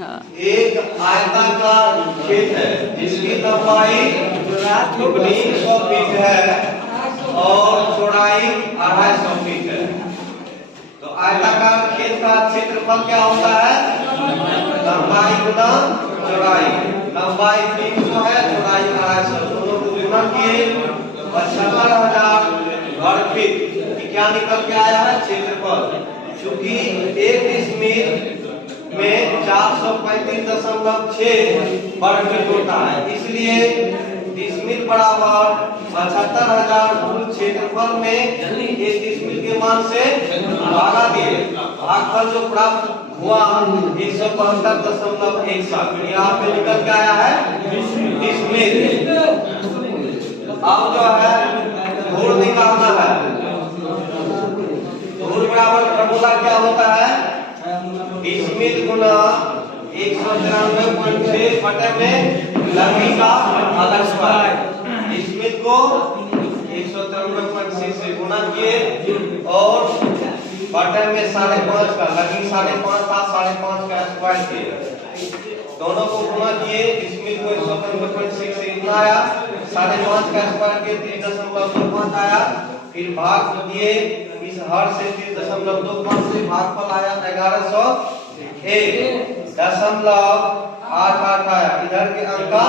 एक आयताकार खेत है जिसकी लंबाई 300 फीट है और चौड़ाई 250 फीट है। तो आयताकार खेत का क्षेत्रफल क्या होता है? लंबाई गुना चौड़ाई। लंबाई 300 है, चौड़ाई 250, दोनों को गुना किए 75,000 वर्ग फीट। क्या निकल के आया है? क्षेत्रफल। चूंकि 1 डिसमिल में 435.6 वर्ग फीट होता है, इसलिए डिसमिल बराबर 75,000 कुल क्षेत्रफल में 1 डिसमिल के मान से भागा दिए। भागफल जो प्राप्त हुआ 172.17। यहाँ पे निकल के आया है डिसमिल। अब जो है धूल निकालना है। धूल बराबर फॉर्मूला क्या होता है? डिसमिल गुना 193.6 बटे में लंबी का अलग स्क्वायर। डिसमिल को 193.6 से गुना किए और बटे में 5.5 का लंबी 5.5 था, 5.5 का स्क्वायर किए। दोनों को गुना किए, डिसमिल को 193.6 से गुना आया, 5.5 का स्क्वायर किए 3.25 आया। फिर भाग दिए, इस हर से 3.25 से भागफल आया 1101.88 आया। इधर के अंक का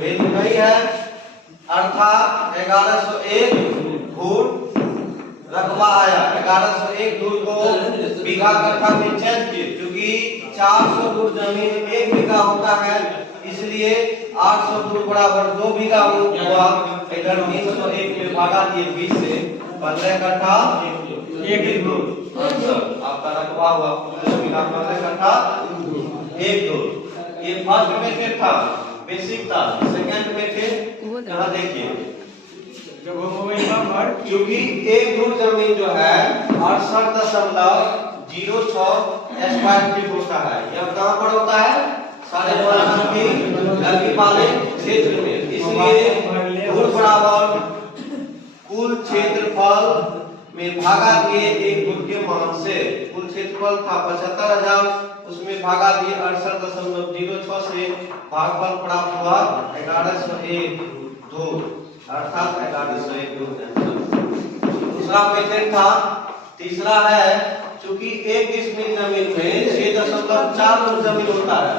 वैल्यू नहीं है, अर्थात 1101 धूल रकबा आया। 1101 धूल को बीघा कट्ठा में चेंज किए, क्योंकि 400 धूल जमीन में 1 बीघा होता है, इसलिए 800 धूल बराबर 2 बीघा हुआ। इधर 301 में भागा दिए 20 से, 15 कट्ठा 1 धूल। आपका रकबा हुआ 15 कट्ठा 1 धूल। ये फर्स्ट मेथड था, बेसिक था। सेकंड मेथड यहाँ देखिए, क्योंकि 1 धूल जमीन जो है 68.06 स्क्वायर फीट होता है। यह कहाँ पर होता है? 5.5 की लंबी वाले क्षेत्र में, इसलिए धूल बराबर कुल क्षेत्रफल में भागा दिए 1 धूल के मान से। कुल क्षेत्रफल था 75,000, उसमें भागा दिए 68.06 से, भागफल प्राप्त हुआ 1101 धूल, अर्थात 1101 धूल। दूसरा मेथड था। तीसरा है, चूंकि 1 डिसमिल जमीन में 6.4 धूल जमीन होता है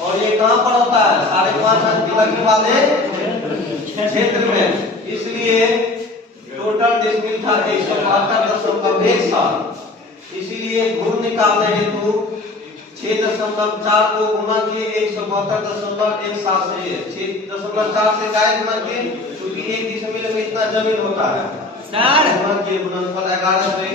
और ये कहां पर होता है? 5.5 की वाले क्षेत्र में, इसलिए टोटल डिसमिल था 172.17। इसीलिए धूल निकालने हेतु 6.4 को गुना किए 172.17 से, 6.4 से क्या गुना किए? क्योंकि 1 डिसमिल में इतना जमीन होता है। सर गुना किए, गुणनफल 1101